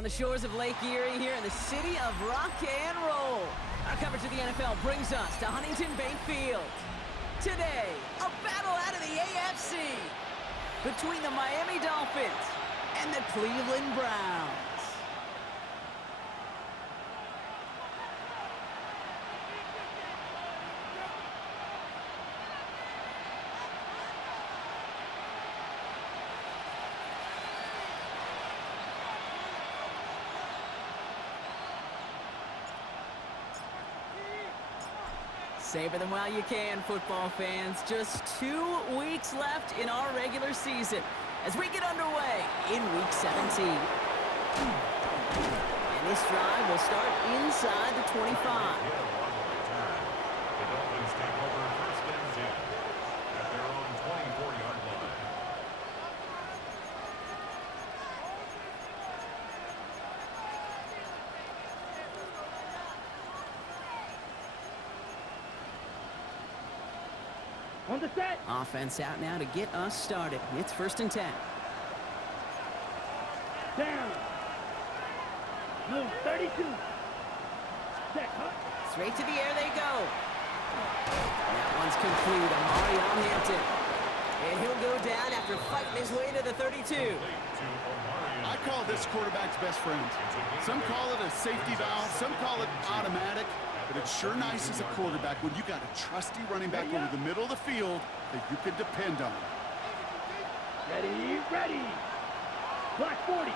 On the shores of Lake Erie here in the city of rock and roll. Our coverage of the NFL brings us to Huntington Bank Field. Today, a battle out of the AFC between the Miami Dolphins and the Cleveland Browns. Savor them while you can, football fans. Just 2 weeks left in our regular season as we get underway in Week 17. And this drive will start inside the 25. The Dolphins take over first and 10 at their own 24-yard line. On the set. Offense out now to get us started. It's first and 10. Down. Blue 32. Set. Straight to the air they go. And that one's complete. Amari on Hampton. And he'll go down after fighting his way to the 32. I call this quarterback's best friend. Some call it a safety valve. Some call it automatic. But it's sure nice as a quarterback when you got a trusty running back over the middle of the field that you can depend on. Ready, ready. Black 40.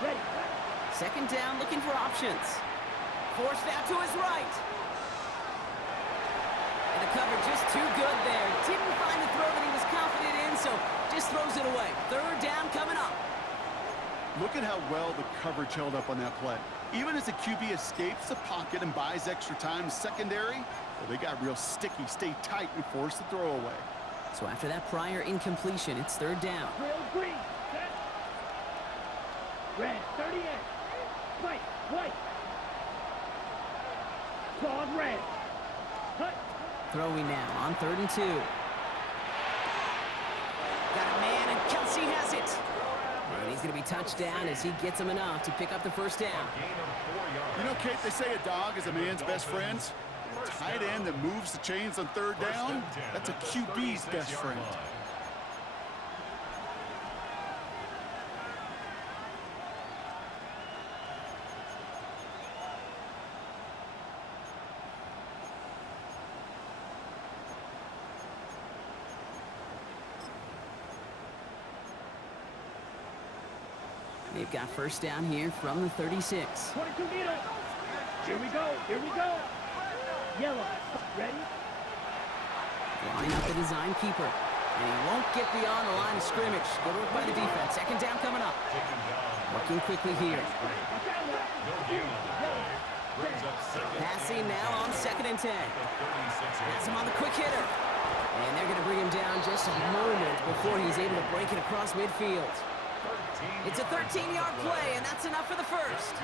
Ready. Second down, looking for options. Forced out to his right. And the cover just too good there. Didn't find the throw that he was confident in, so just throws it away. Third down coming up. Look at how well the coverage held up on that play. Even as the QB escapes the pocket and buys extra time secondary, well, they got real sticky, stay tight, and force the throw away. So after that prior incompletion, it's third down. Real green. Set. Red 38. White. White. Clawed red. Hut. Throwing now on third and 2. Got a man, and Kelsey has it. And he's going to be touched down as he gets him enough to pick up the first down. You know, Kate, they say a dog is a man's best friend. A tight end that moves the chains on third down, that's a QB's best friend. They've got first down here from the 36. 22 meter. Here we go. Here we go. Yellow. Ready? Line up the design keeper. And he won't get beyond the line of scrimmage. Good work by the defense. Second down coming up. Working quickly here. Passing now on second and 10. Pass him on the quick hitter. And they're going to bring him down just a moment before he's able to break it across midfield. It's a 13-yard play, and that's enough for the first.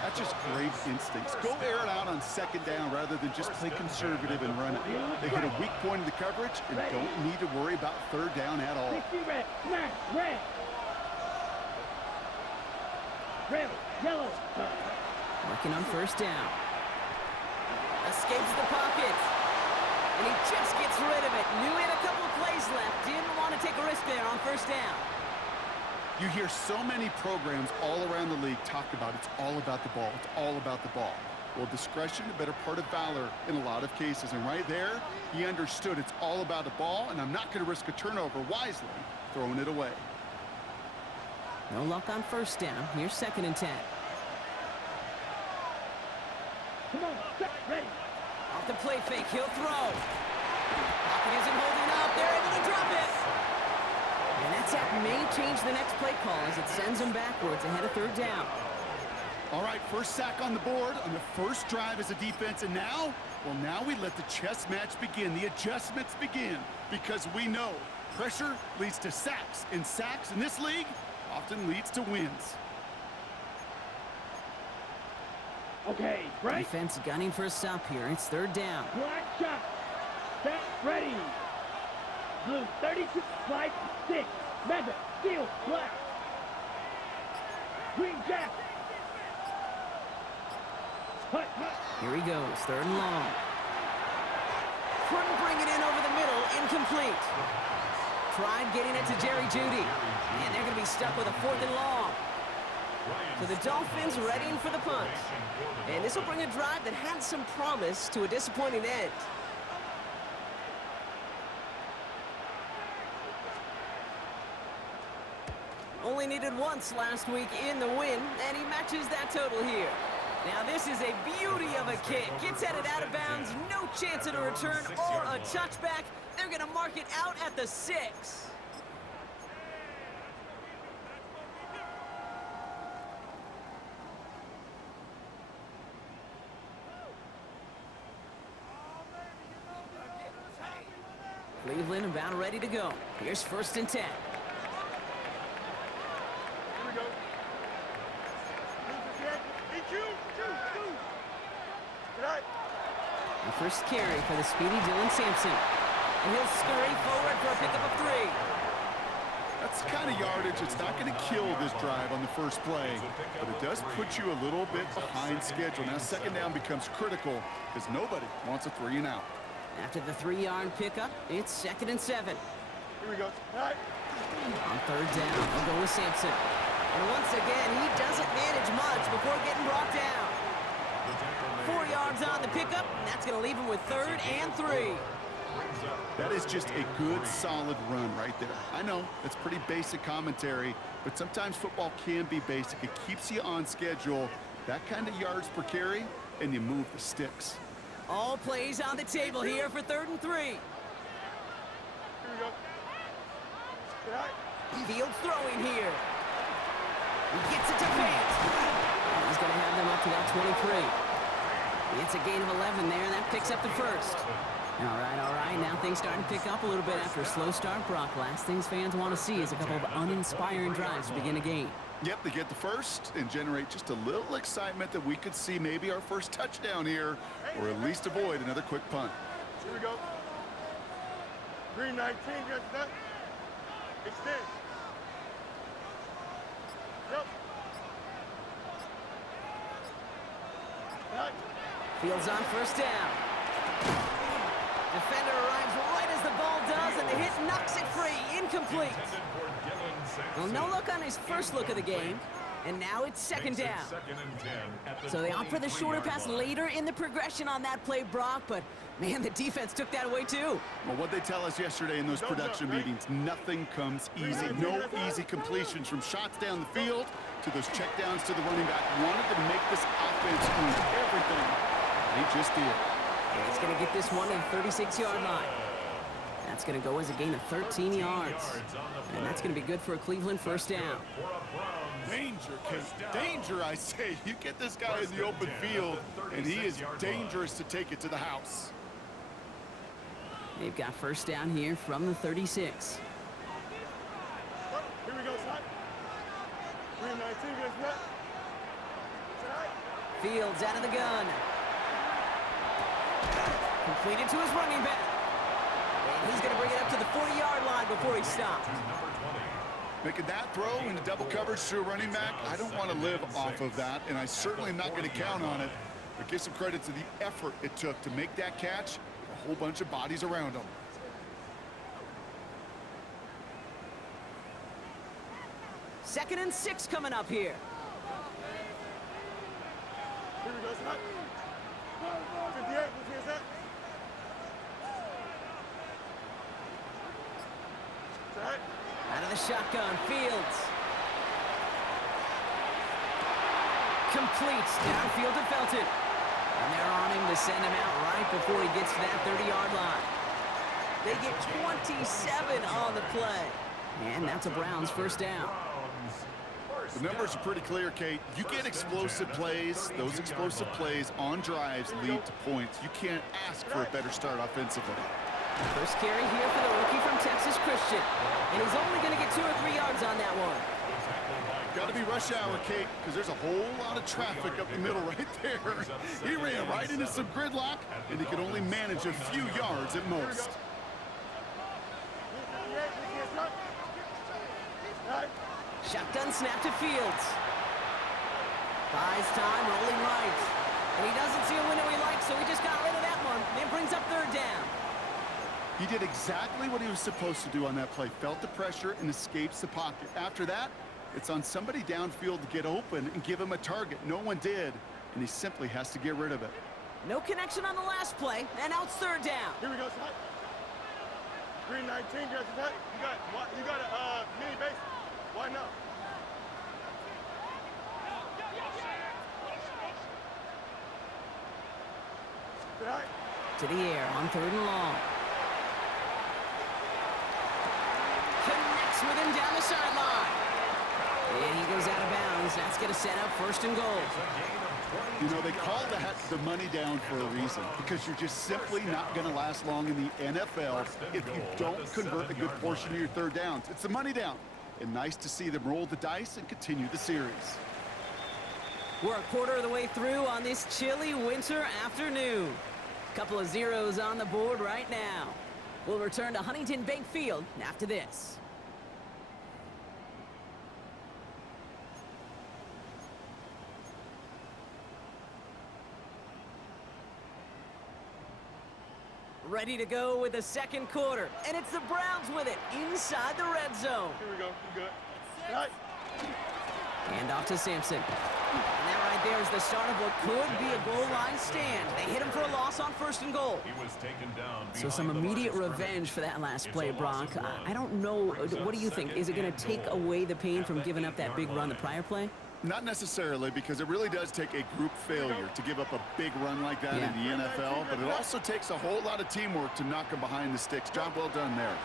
That's just great instincts. Go air it out on second down rather than just play conservative and run it. They hit a weak point in the coverage and don't need to worry about third down at all. 60 red. Smash. Red. Red. Yellow. Working on first down. Escapes the pocket. And he just gets rid of it. Knew he had a couple of plays left. Didn't want to take a risk there on first down. You hear so many programs all around the league talk about it's all about the ball. It's all about the ball. Well, discretion, a better part of valor in a lot of cases. And right there, he understood it's all about the ball, and I'm not going to risk a turnover wisely, throwing it away. No luck on first down. Here's second and 10. Come on. Ready. Off the play fake, he'll throw. Pocket isn't holding up. They're able to drop it. And that sack may change the next play call as it sends them backwards ahead of third down. All right, first sack on the board on the first drive as a defense, and now, well, now we let the chess match begin, the adjustments begin, because we know pressure leads to sacks, and sacks in this league often leads to wins. Okay, right. Defense gunning for a stop here. It's third down. Black shot. Set. Ready. Blue 32. Slide 6. Mega. Steel. Black. goes, 3rd and long. Couldn't bring it in over the middle, incomplete. Tried getting it to Jerry Jeudy, and they're going to be stuck with a 4th and long. So the Dolphins readying for the punt. And this will bring a drive that had some promise to a disappointing end. Only needed once last week in the win, and he matches that total here. Now this is a beauty of a kick. Gets headed out of bounds, no chance at a return or a touchback. They're going to mark it out at the 6. Cleveland about ready to go. Here's 1st and 10. The first carry for the speedy Dylan Sampson. And he'll scurry forward for a pickup of 3. That's the kind of yardage that's not going to kill this drive on the first play, but it does put you a little bit behind schedule. Now 2nd down becomes critical because nobody wants a 3 and out. After the 3-yard pickup, it's 2nd and 7. Here we go. All right. On 3rd down, they'll go with Sampson. And once again, he doesn't manage much before getting brought down. 4 yards on the pickup, and that's going to leave him with 3rd and 3. That is just a good, solid run right there. I know, that's pretty basic commentary, but sometimes football can be basic. It keeps you on schedule. That kind of yards per carry, and you move the sticks. All plays on the table here for 3rd and 3. Here we go. All right. Fields throwing here. He gets it to Fant. He's going to have them up to that 23. It's a gain of 11 there, and that picks up the 1st. All right. Now things starting to pick up a little bit after a slow start, Brock. Last things fans want to see is a couple of uninspiring drives to begin a game. Yep, they get the first and generate just a little excitement that we could see maybe our first touchdown here, or at least avoid another quick punt. Here we go. Green 19, get that. Extend. Yep. Right. Fields on 1st down. Defender arrives right as the ball does, and the hit knocks it free. Incomplete. Well, no look on his first look of the game, and now it's 2nd down. So they opt for the shorter pass later in the progression on that play, Brock, but man, the defense took that away too. Well, what they tell us yesterday in those production meetings, nothing comes easy. No easy completions from shots down the field to those checkdowns to the running back. Wanted to make this offense move everything. They just did. And he's going to get this one to the 36-yard line. That's going to go as a gain of 13 yards. And that's going to be good for a Cleveland 1st down. Danger, Kate. Danger, I say. You get this guy in the open field, and he is dangerous to take it to the house. They've got 1st down here from the 36. Here we go, son. Green 19, get that. Fields out of the gun. Completed to his running back. And he's going to bring it up to the 40-yard line before he stopped. Making that throw into double coverage to a running back, I don't want to live off of that, and I certainly am not going to count on it. But give some credit to the effort it took to make that catch with a whole bunch of bodies around him. Second and 6 coming up here. Here we go, son. 58, what's that? Out of the shotgun, Fields. Completes downfield to Felton. And they're on him to send him out right before he gets to that 30-yard line. They get 27 on the play. And that's a Browns 1st down. The numbers are pretty clear, Kate. You get explosive plays. Those explosive plays on drives lead to points. You can't ask for a better start offensively. First carry here for the rookie from Texas Christian. And he's only going to get 2 or 3 yards on that one. Got to be rush hour, Kate, because there's a whole lot of traffic up the middle right there. He ran right into some gridlock, and he could only manage a few yards at most. Shotgun snap to Fields. Buys time, rolling right. And he doesn't see a window he likes, so he just got rid of that one. It brings up third down. He did exactly what he was supposed to do on that play. Felt the pressure and escapes the pocket. After that, it's on somebody downfield to get open and give him a target. No one did, and he simply has to get rid of it. No connection on the last play, and now it's third down. Here we go, Scott. Green 19, dress attack. You got a mini base. Why not? To the air on third and long. Connects with him down the sideline. And he goes out of bounds. That's going to set up first and goal. You know, they call that the money down for a reason, because you're just simply not going to last long in the NFL if you don't convert a good portion of your third downs. It's the money down. And nice to see them roll the dice and continue the series. We're a quarter of the way through on this chilly winter afternoon. Couple of zeros on the board right now. We'll return to Huntington Bank Field after this. Ready to go with the second quarter, and it's the Browns with it inside the red zone. Here we go. You good? Right. And off to Sampson. And that right there is the start of what could be a goal line stand. They hit him for a loss on first and goal. He was taken down. So some immediate revenge for that last play, Brock. I don't know. What do you think? Is it going to take away the pain from giving up that big run the prior play? Not necessarily, because it really does take a group failure to give up a big run like that in the NFL, but it also takes a whole lot of teamwork to knock him behind the sticks. Job well done there.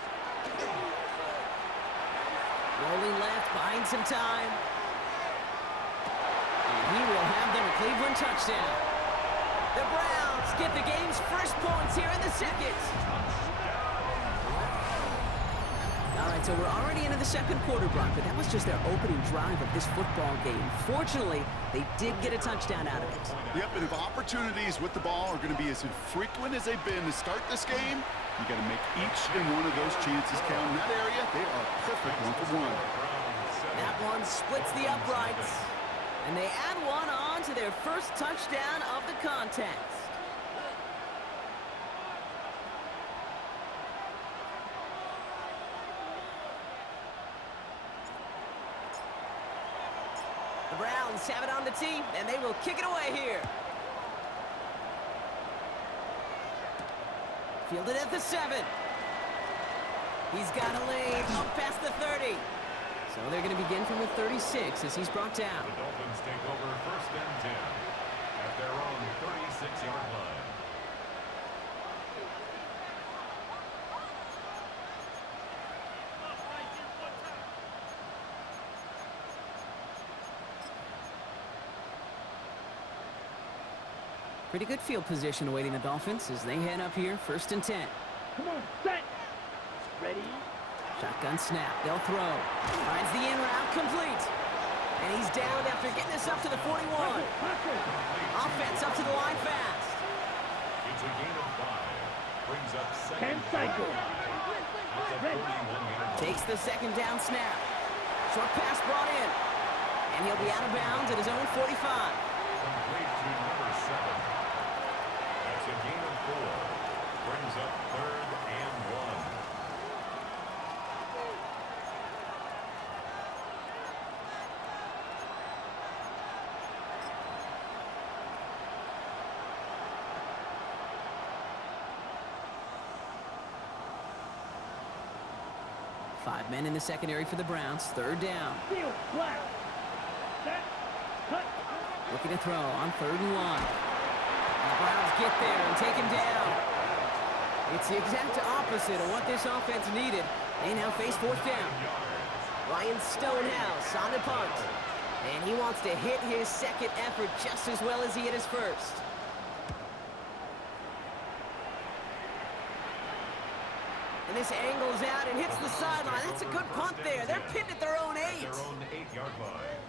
Rolling left, buying some time. And he will have them a Cleveland touchdown. The Browns get the game's first points here in the second. All right, so we're already into the second quarter, Brock, but that was just their opening drive of this football game. Fortunately, they did get a touchdown out of it. Yep, and if opportunities with the ball are going to be as infrequent as they've been to start this game, you got to make each and one of those chances count. In that area, they are perfect one-for-one. That one splits the uprights, and they add one on to their first touchdown of the contest. The Browns have it on the tee, and they will kick it away here. Fielded at the 7. He's got a lane up past the 30. So they're going to begin from the 36 as he's brought down. The Dolphins take over first and 10 at their own 36-yard line. Pretty good field position awaiting the Dolphins as they head up here, first and 10. Come on, set. Ready? Shotgun snap, they'll throw. Finds the in route, complete. And he's down after getting this up to the 41. Offense up to the line fast. It's a gain of 5. Brings up second. 10 cycles. At the 41-yard line. Takes the second down snap. Short pass brought in. And he'll be out of bounds at his own 45. Complete to number 7. That's a gain of 4. Brings up third and 1. Five men in the secondary for the Browns, third down. Field, flat. Set. Cut. Looking to throw on third and 1. And the Browns get there and take him down. It's the exact opposite of what this offense needed. They now face fourth down. Ryan Stonehouse on the punt. And he wants to hit his second effort just as well as he hit his first. And this angles out and hits the sideline. That's a good punt there. They're pinned at their own 8. At their own 8-yard line.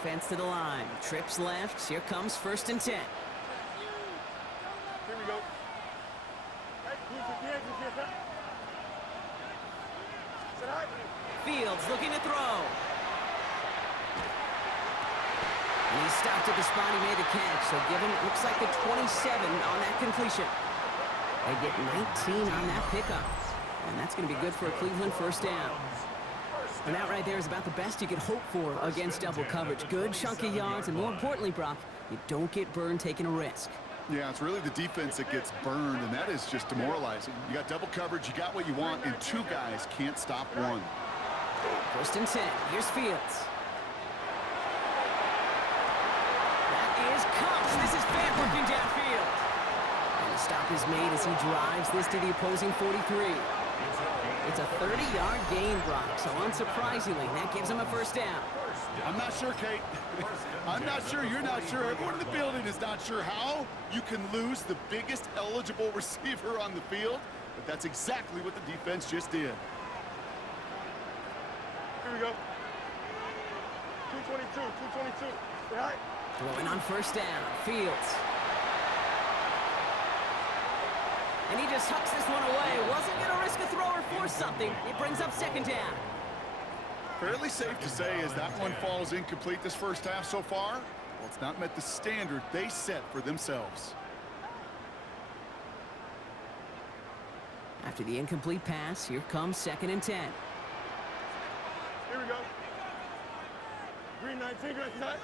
Offense to the line. Trips left. Here comes 1st and 10. Here we go. Hey, sit high. Fields looking to throw. And he stopped at the spot he made the catch, so give him, looks like the 27 on that completion. They get 19 on that pickup. And that's going to be good for a Cleveland 1st down. And that right there is about the best you could hope for against double coverage. Good chunky yards, and more importantly, Brock, you don't get burned taking a risk. Yeah, it's really the defense that gets burned, and that is just demoralizing. You got double coverage, you got what you want, and 2 guys can't stop one. 1st and 10. Here's Fields. That is Cox. This is Fant working downfield. And the stop is made as he drives this to the opposing 43. It's a 30-yard gain, Brock, so unsurprisingly, that gives him a 1st down. I'm not sure, Kate. I'm not sure. You're not sure. Everyone in the building is not sure how you can lose the biggest eligible receiver on the field, but that's exactly what the defense just did. Here we go. 222, 222. Say hi. Throwing on 1st down. Fields. And he just hucks this one away. Wasn't going to risk a throw or force something. It brings up 2nd down. Fairly safe to say as that one falls incomplete this 1st half so far, well, it's not met the standard they set for themselves. After the incomplete pass, here comes 2nd and 10. Here we go. Green 19, green 9.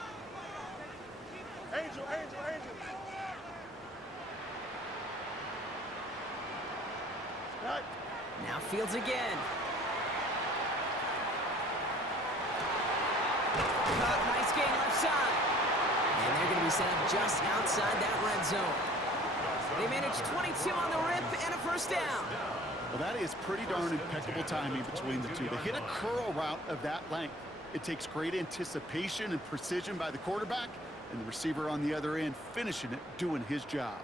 Angel, angel, angel. Right. Now Fields again. Caught, nice gain left side. And they're going to be set up just outside that red zone. They managed 22 on the rip and a 1st down. Well, that is pretty darn impeccable timing between the two. They hit a curl route of that length. It takes great anticipation and precision by the quarterback, and the receiver on the other end finishing it, doing his job.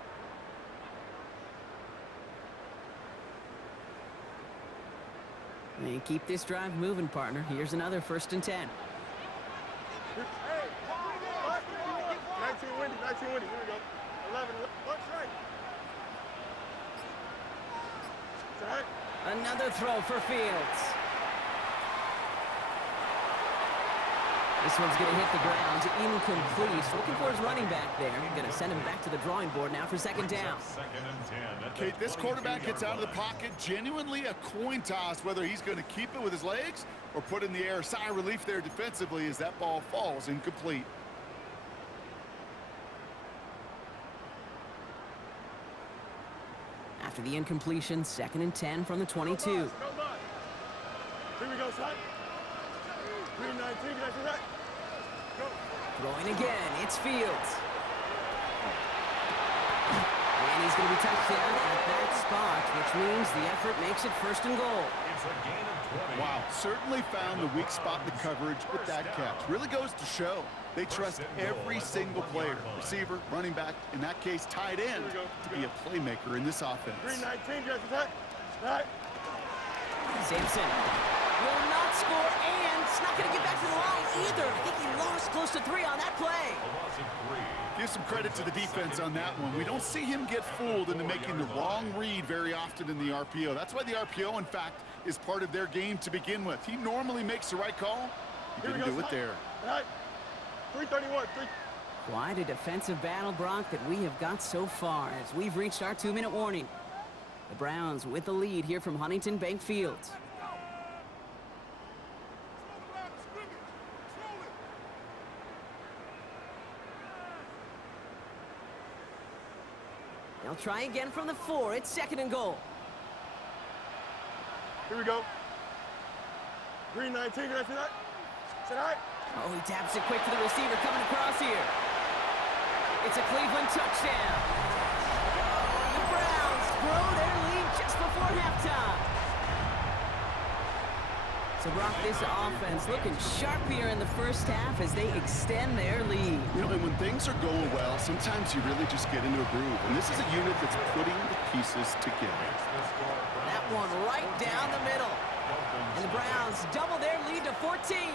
And keep this drive moving, partner. Here's another 1st and 10. Hey, 19 windy, 19 windy. Here we go. 11, watch right. Say hi. Another throw for Fields. This one's going to hit the ground, incomplete. Looking for his running back there. Going to send him back to the drawing board now for 2nd down. 2nd and 10. Kate, this quarterback gets out of the pocket, genuinely a coin toss whether he's going to keep it with his legs or put in the air. Sigh of relief there defensively as that ball falls incomplete. After the incompletion, 2nd and 10 from the 22. Here we go, son. Green 19, that's right. Go. Throwing again, it's Fields. And he's going to be touched down at that spot, which means the effort makes it 1st and goal. It's a gain of 20. Wow, certainly found the weak spot in the coverage with that catch. Really goes to show they trust every single player, receiver, running back, in that case tight end, to be a playmaker in this offense. Green 19, that's right. Sampson will not score, and it's not going to get back to the line either. I think he lost close to 3 on that play. A loss of 3. Give some credit to the defense on that one. We don't see him get fooled into making the wrong read very often in the RPO. That's why the RPO, in fact, is part of their game to begin with. He normally makes the right call. He didn't do it there. Right. 331, 3. Quite a defensive battle, Brock, that we have got so far as we've reached our 2-minute warning. The Browns with the lead here from Huntington Bank Field. They'll try again from the 4. It's 2nd and goal. Here we go. Green 19, that's right. Say hi. Oh, he taps it quick to the receiver coming across here. It's a Cleveland touchdown. The Browns grow their lead just before halftime. So, Brock, this offense looking sharp here in the 1st half as they extend their lead. You know, and when things are going well, sometimes you really just get into a groove. And this is a unit that's putting the pieces together. That one right down the middle. And the Browns double their lead to 14.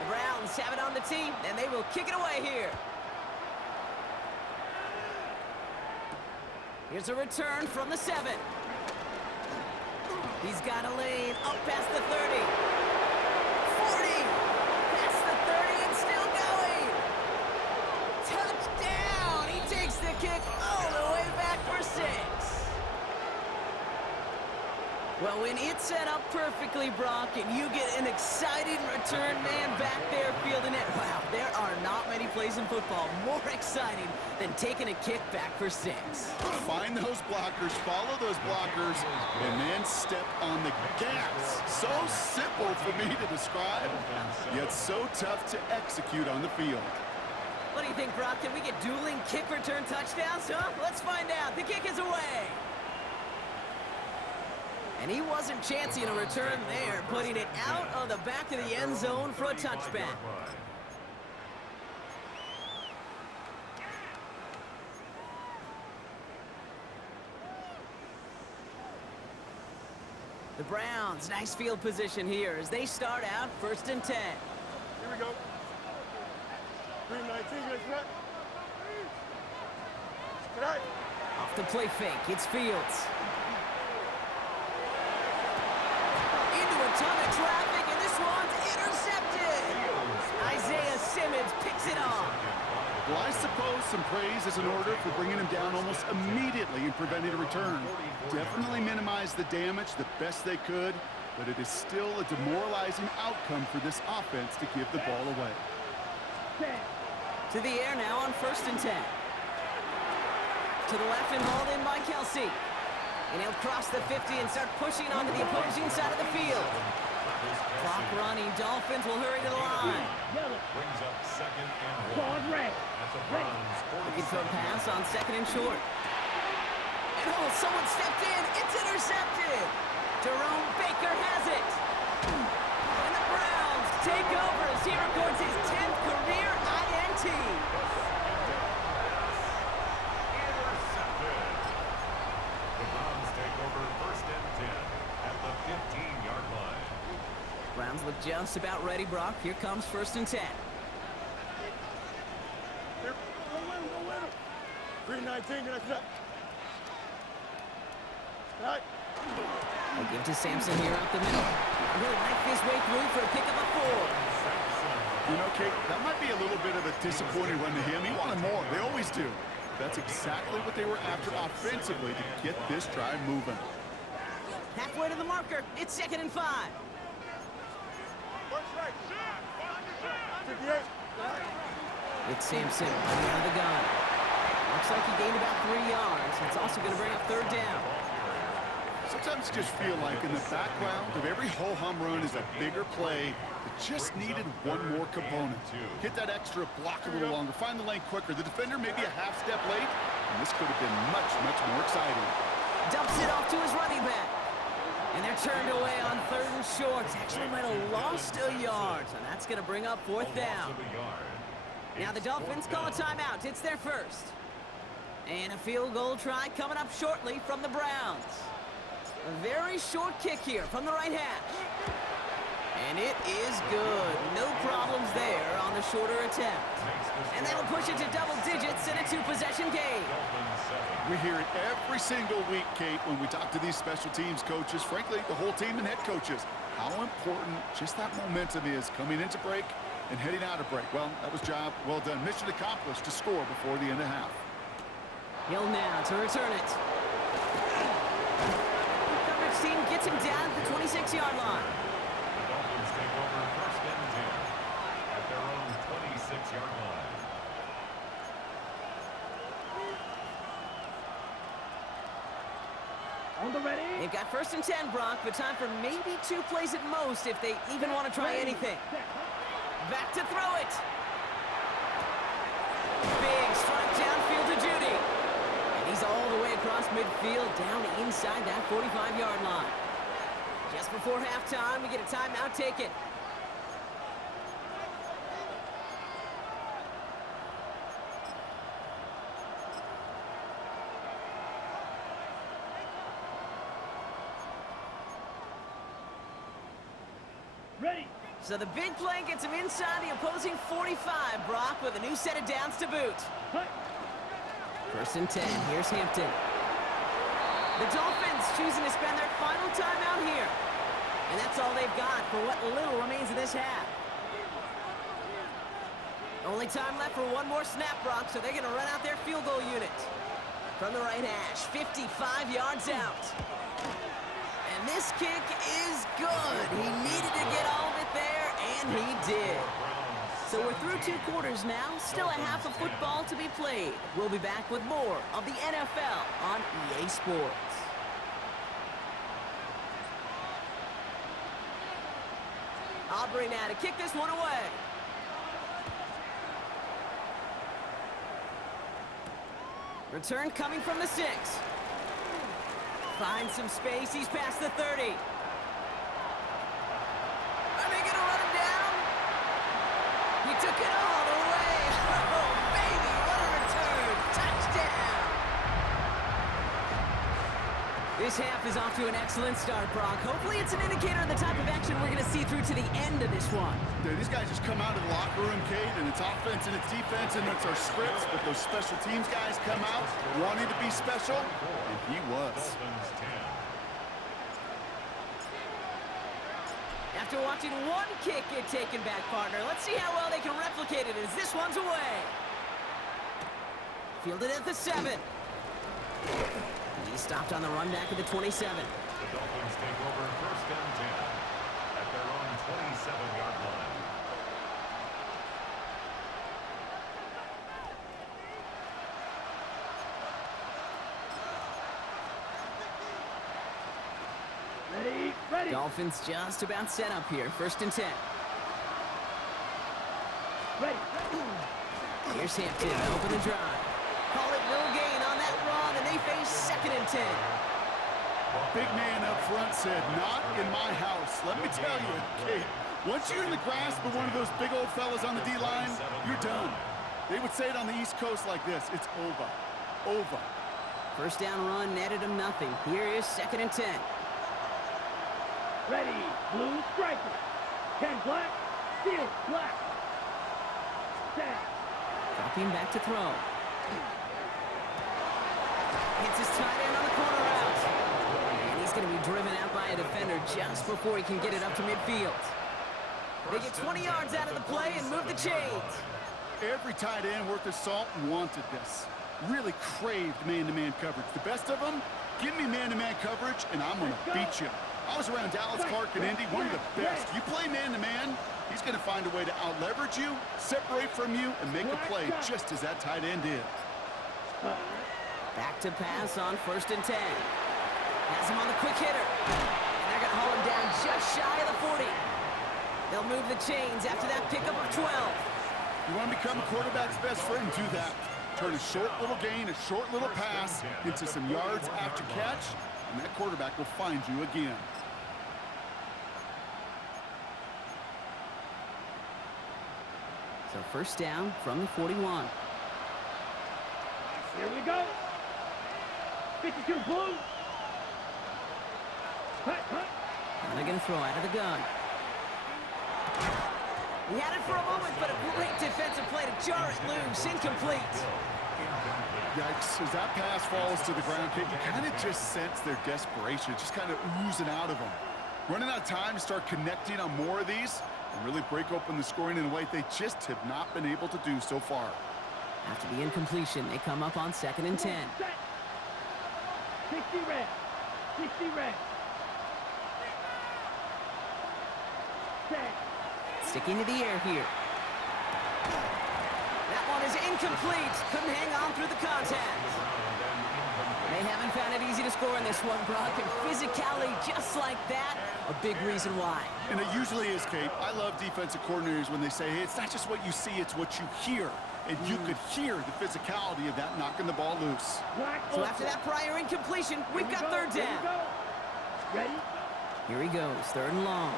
The Browns have it on the tee, and they will kick it away here. Here's a return from the 7. He's got a lane up past the 30. 40. Past the 30 and still going. Touchdown. He takes the kick all the way back for 6. Well, when it's set up perfectly, Brock, and you get an exciting return man back there fielding it, wow, there are not many plays in football more exciting than taking a kick back for 6. Find those blockers, follow those blockers, and then step on the gas. So simple for me to describe, yet so tough to execute on the field. What do you think, Brock? Can we get dueling kick return touchdowns, huh? Let's find out. The kick is away. And he wasn't chancing a return there, putting it out of the back of the end zone for a touchback. The Browns, nice field position here as they start out 1st and 10. Here we go. 319, guys. Tonight. Off the play fake, it's Fields. Into a ton of traffic, and this one's intercepted. Isaiah Simmons picks it off. Well, I suppose some praise is in order for bringing him down almost immediately and preventing a return. Definitely minimized the damage the best they could, but it is still a demoralizing outcome for this offense to give the ball away. To the air now on 1st and 10. To the left and hauled in by Kelsey. And he'll cross the 50 and start pushing onto the opposing side of the field. Clock running. Dolphins will hurry to the line. Brings up 2nd and 1. Ball red. That's a Browns 40. Looking for a pass on 2nd and short. And oh, someone stepped in. It's intercepted. Jerome Baker has it. And the Browns take over as he records his 10th career INT. Intercepted. The Browns take over 1st and 10 at the 15-yard line. Browns look just about ready, Brock. Here comes 1st and 10. Here. Go win him. 319, guys. Tonight. They'll give to Sampson here out the middle. Really knife his way through for a pick of a 4. You know, Kate, that might be a little bit of a disappointing run to him. He wanted more. They always do. That's exactly what they were after offensively to get this drive moving. Halfway to the marker. It's 2nd and 5. One strike. 58. It's Sampson coming out of the gun. Looks like he gained about 3 yards. It's also going to bring up 3rd down. Sometimes you just feel like in the background of every ho-hum run is a bigger play that just needed one more component. Hit that extra block a little longer, find the lane quicker. The defender may be a half step late, and this could have been much, much more exciting. Dumps it off to his running back. And they're turned away on 3rd and short. Actually might have lost a yard, so that's going to bring up 4th down. Now the Dolphins call a timeout. It's their first. And a field goal try coming up shortly from the Browns. A very short kick here from the right hash. And it is good. No problems there on the shorter attempt. And that'll push it to double digits in a 2-possession game. We hear it every single week, Kate, when we talk to these special teams coaches, frankly, the whole team and head coaches, how important just that momentum is coming into break and heading out of break. Well, that was job well done. Mission accomplished to score before the end of half. Hill now to return it. Coverage team gets him down at the 26-yard line. The Dolphins take over 1st and 10 at their own 26-yard line. On the ready. They've got 1st and 10, Brock, but time for maybe 2 plays at most if they even want to try anything. Back to throw it. Big strike downfield to Judy. And he's all the way across midfield down inside that 45-yard line. Just before halftime, we get a timeout taken. Ready. So the big play gets him inside the opposing 45, Brock, with a new set of downs to boot. Cut. 1st and 10. Here's Hampton. The Dolphins choosing to spend their final timeout here. And that's all they've got for what little remains of this half. Only time left for one more snap, Brock, so they're going to run out their field goal unit. From the right hash, 55 yards out. And this kick is good. He needed to get all of it there, and he did. So we're through 2 quarters now. Still a half of football to be played. We'll be back with more of the NFL on EA Sports. Aubrey now to kick this one away. Return coming from the 6. Finds some space. He's past the 30. Are they going to run him down? He took it all the way. Oh, baby, what a return. Touchdown. This half is off to an excellent start, Brock. Hopefully it's an indicator of the type of action we're going to see through to the end of this one. Dude, these guys just come out of the locker room, Kate, and it's offense and it's defense and it's our scripts, but those special teams guys come out wanting to be special, and he was. After watching one kick get taken back, partner, let's see how well they can replicate it as this one's away. Fielded at the 7. He stopped on the run back at the 27. The Dolphins take over 1st and 10 at their own 27-yard line. Ready. Ready. Dolphins just about set up here. 1st and 10. Ready. Here's Hampton. Open the drive. Call it no gain on that run, and they face 2nd and 10. Big man up front said, not in my house. Let me tell you, Kate, once you're in the grasp of one of those big old fellas on the D-line, you're done. They would say it on the East Coast like this, it's over. Over. 1st down run netted him nothing. Here is 2nd and 10. Ready. Blue striker. 10 black. Steel black. Set. Dropping back to throw. Hits his tight end on the corner route. And he's going to be driven out by a defender just before he can get it up to midfield. They get 20 yards out of the play and move the chains. Every tight end worth his salt wanted this. Really craved man-to-man coverage. The best of them, give me man-to-man coverage, and I'm going to beat you. I was around Dallas, Clark, and Indy, one of the best. You play man-to-man, he's going to find a way to out-leverage you, separate from you, and make a play just as that tight end did. Back to pass on 1st and 10. Has him on the quick hitter. And they're going to haul him down just shy of the 40. They'll move the chains after that pickup of 12. You want to become a quarterback's best friend, do that. Turn a short little gain, a short little pass into some yards after catch, and that quarterback will find you again. So 1st down from the 41. Here we go. 52 blue. Cut. And they're going to throw out of the gun. He had it for a moment, but a great defensive play to jar it loose. Incomplete. Yikes, as that pass falls to the ground, Kate, you kind of just sense their desperation, just kind of oozing out of them. Running out of time to start connecting on more of these and really break open the scoring in a way they just have not been able to do so far. After the incompletion, they come up on 2nd and 10. Set. 60 red. 60 red. Set. Sticking to the air here. That one is incomplete. Couldn't hang on through the contact. They haven't found it easy to score in this one, Brock. And physicality just like that, a big reason why. And it usually is, Kate. I love defensive coordinators when they say, hey, it's not just what you see, it's what you hear. And you could hear the physicality of that knocking the ball loose. So after that prior incompletion, we've got 3rd down. Ready? Here he goes, 3rd and long.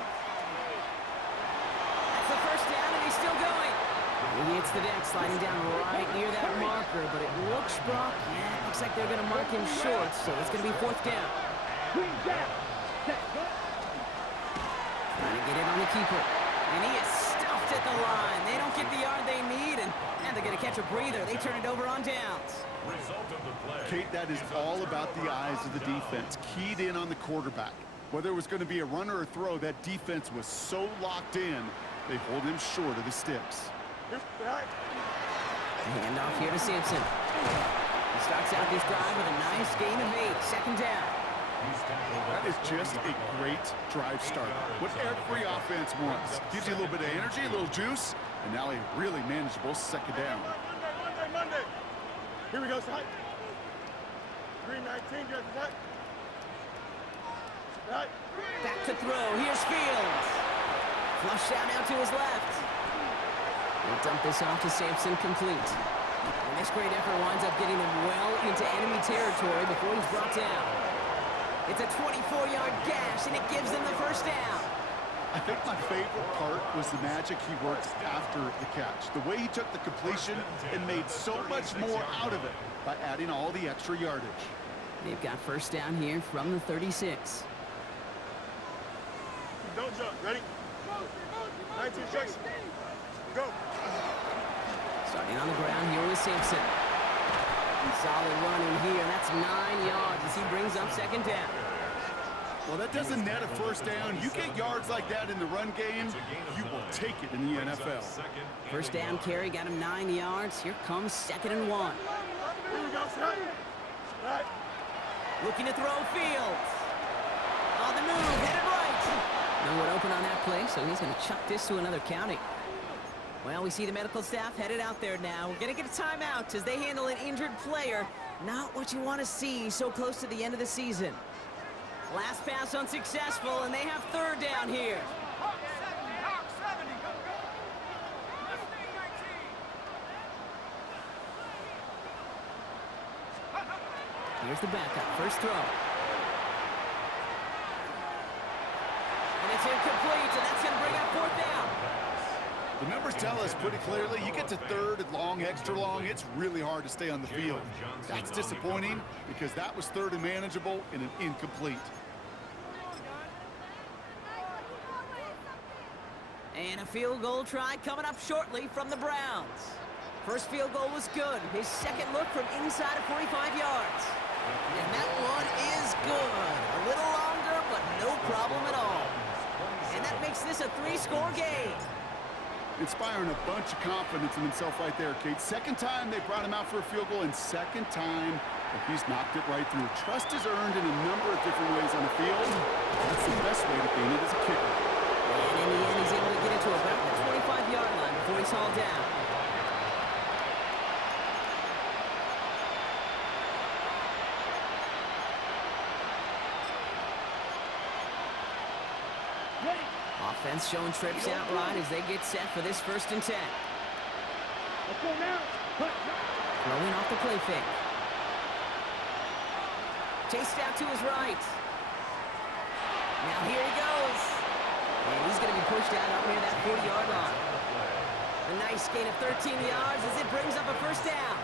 That's the 1st down, and he's still going. He hits the deck, sliding down right near that marker, but it looks, Brock, yeah, looks like they're going to mark him short, so it's going to be 4th down. Green down. Set. Trying to get it on the keeper. And he is stuffed at the line. They don't get the yard they need, and they're going to catch a breather. They turn it over on downs. Result of the play. Kate, that is all about the eyes of the defense, keyed in on the quarterback. Whether it was going to be a run or a throw, that defense was so locked in, they hold him short of the sticks. Handoff here to Sampson. He starts out this drive with a nice gain of 8, second down. That is just a great drive starter. What every offense wants. Gives you a little bit of energy, a little juice, and now a really manageable second down. Monday. Here we go, son. 319, just set. Right. Back to throw. Here's Fields. Flush down now to his left. He'll dump this off to Sampson, complete. And this great effort winds up getting him well into enemy territory before he's brought down. It's a 24-yard gash, and it gives them the first down. I think my favorite part was the magic he worked after the catch. The way he took the completion and made so much more out of it by adding all the extra yardage. They've got first down here from the 36. Don't jump. Ready? 19 strikes. Go. Starting on the ground here with Sampson. Solid run in here. That's 9 yards as he brings up second down. Well, that doesn't net a first down. You get yards like that in the run game, you will take it in the NFL. First down carry got him 9 yards. Here comes 2nd and 1. Here we go, son. Right. Looking to throw Fields. On the move, headed right. No one open on that play, so he's going to chuck this to another county. Well, we see the medical staff headed out there now. We're going to get a timeout as they handle an injured player. Not what you want to see so close to the end of the season. Last pass unsuccessful, and they have third down here. Here's the backup, first throw. And it's incomplete, and that's going to bring up fourth down. The numbers tell us pretty clearly, you get to third and long, extra long, it's really hard to stay on the field. That's disappointing because that was third and manageable and an incomplete. And a field goal try coming up shortly from the Browns. First field goal was good. His second look from inside of 45 yards. And that one is good. A little longer, but no problem at all. And that makes this a 3-score game. Inspiring a bunch of confidence in himself right there, Kate. Second time they brought him out for a field goal, and second time he's knocked it right through. Trust is earned in a number of different ways on the field. That's the best way to gain it as a kicker. And in the end, he's able to get it to about the 25-yard line before he's hauled down. Offense showing trips out right as they get set for this 1st and 10. Let's go now. Throwing off the play fake. Chased out to his right. Now here he goes. And he's going to be pushed out up near that 40-yard line. A nice gain of 13 yards as it brings up a first down.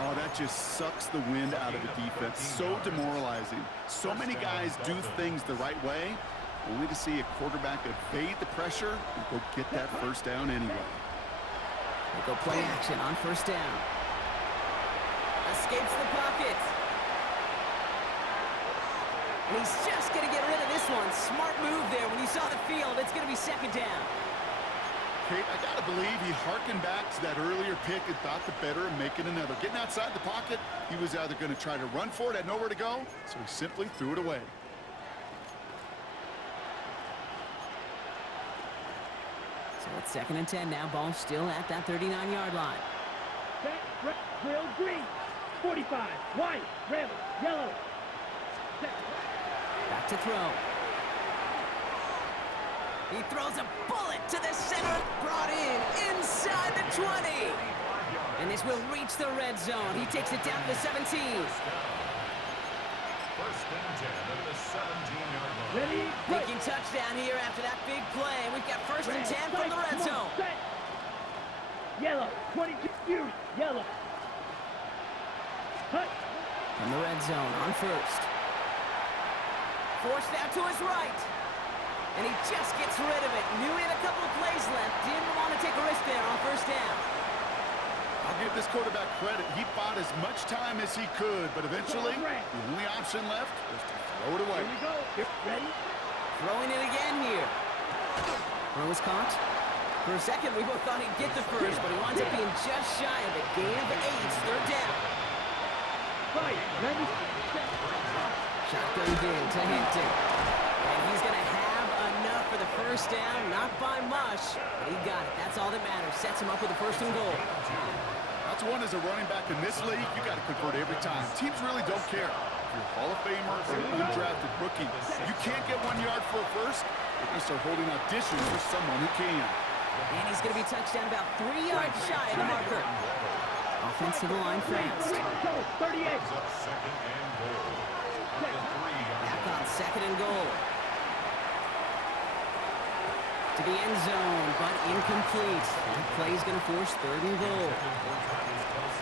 Oh, that just sucks the wind out of the defense. So demoralizing. So many guys do things the right way, only to see a quarterback evade the pressure and go get that first down anyway. They go play action on first down. Escapes the pocket. And he's just going to get rid of this one. Smart move there. When you saw the field, it's going to be second down. Kate, I got to believe he harkened back to that earlier pick and thought the better of making another. Getting outside the pocket, he was either going to try to run for it, had nowhere to go, so he simply threw it away. So it's 2nd and 10 now. Ball still at that 39-yard line. Set, red, grill, green. 45, white, red, yellow. Set. Back to throw. He throws a bullet to the center. Brought in inside the 20. And this will reach the red zone. He takes it down to the 17. First and 10 at the 17-yard line. Ready, Thinking touchdown here after that big play. We've got first and 10 from the red zone. Set. Yellow, 22, yellow. Cut. From the red zone on first. Forced out to his right. And he just gets rid of it. Knew he had a couple of plays left. Didn't want to take a risk there on first down. I'll give this quarterback credit. He bought as much time as he could, but eventually, the only option left was to throw it away. Here we go. Ready? Throwing it again here. Throw was caught. For a second, we both thought he'd get the first, but he winds up being just shy of it. Gain of 8, third down. Right. Ready? Shotgun game to Hampton. And he's going to have enough for the first down. Not by much, but he got it. That's all that matters. Sets him up with the first and goal. That's one as a running back in this league, you got to convert every time. Teams really don't care. If you're a Hall of Famer or an undrafted rookie, you can't get 1 yard for a first, you're going to start holding auditions for someone who can. And he's going to be touched down about 3 yards shy of the marker. Offensive line fast. 38. Second and goal. Back on second and goal. To the end zone, but incomplete. That play is going to force third and goal.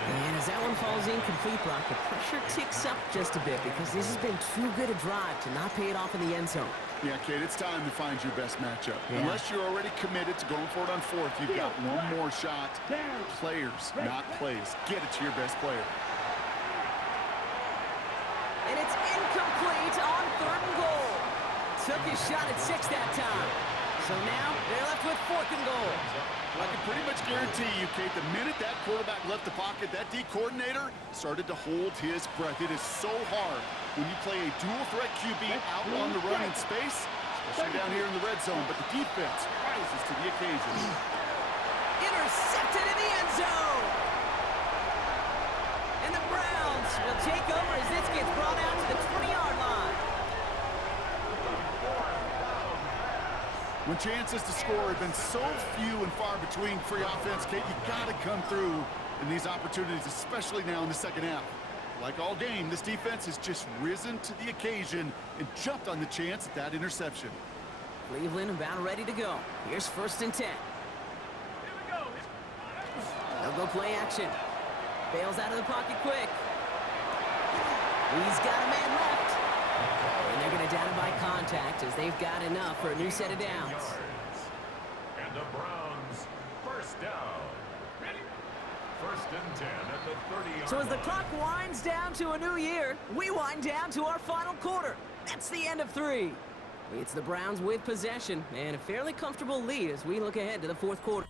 And as that one falls incomplete, Brock, the pressure ticks up just a bit because this has been too good a drive to not pay it off in the end zone. Yeah, Kate, it's time to find your best matchup. Yeah. Unless you're already committed to going for it on fourth, you've got one more shot. Players, not plays. Get it to your best player. And it's incomplete on third and goal. Took his shot at 6 that time. So now they're left with fourth and goal. I can pretty much guarantee you, Kate, the minute that quarterback left the pocket, that D coordinator started to hold his breath. It is so hard when you play a dual-threat QB out on the run in space, especially down here in the red zone, but the defense rises to the occasion. Intercepted in the end zone. And the Browns will take over as this gets brought out to the 20-yard line. When chances to score have been so few and far between free offense, Kate, you got to come through in these opportunities, especially now in the second half. Like all game, this defense has just risen to the occasion and jumped on the chance at that interception. Cleveland about ready to go. Here's first and 10. They'll go play action. Bails out of the pocket quick. He's got a man left. And they're going to down him by contact as they've got enough for a new set of downs. And the Browns, first down. First and 10 at the 30-yard So as the line. clock winds down to a new year, we wind down to our final quarter. That's the end of 3. It's the Browns with possession and a fairly comfortable lead as we look ahead to the fourth quarter.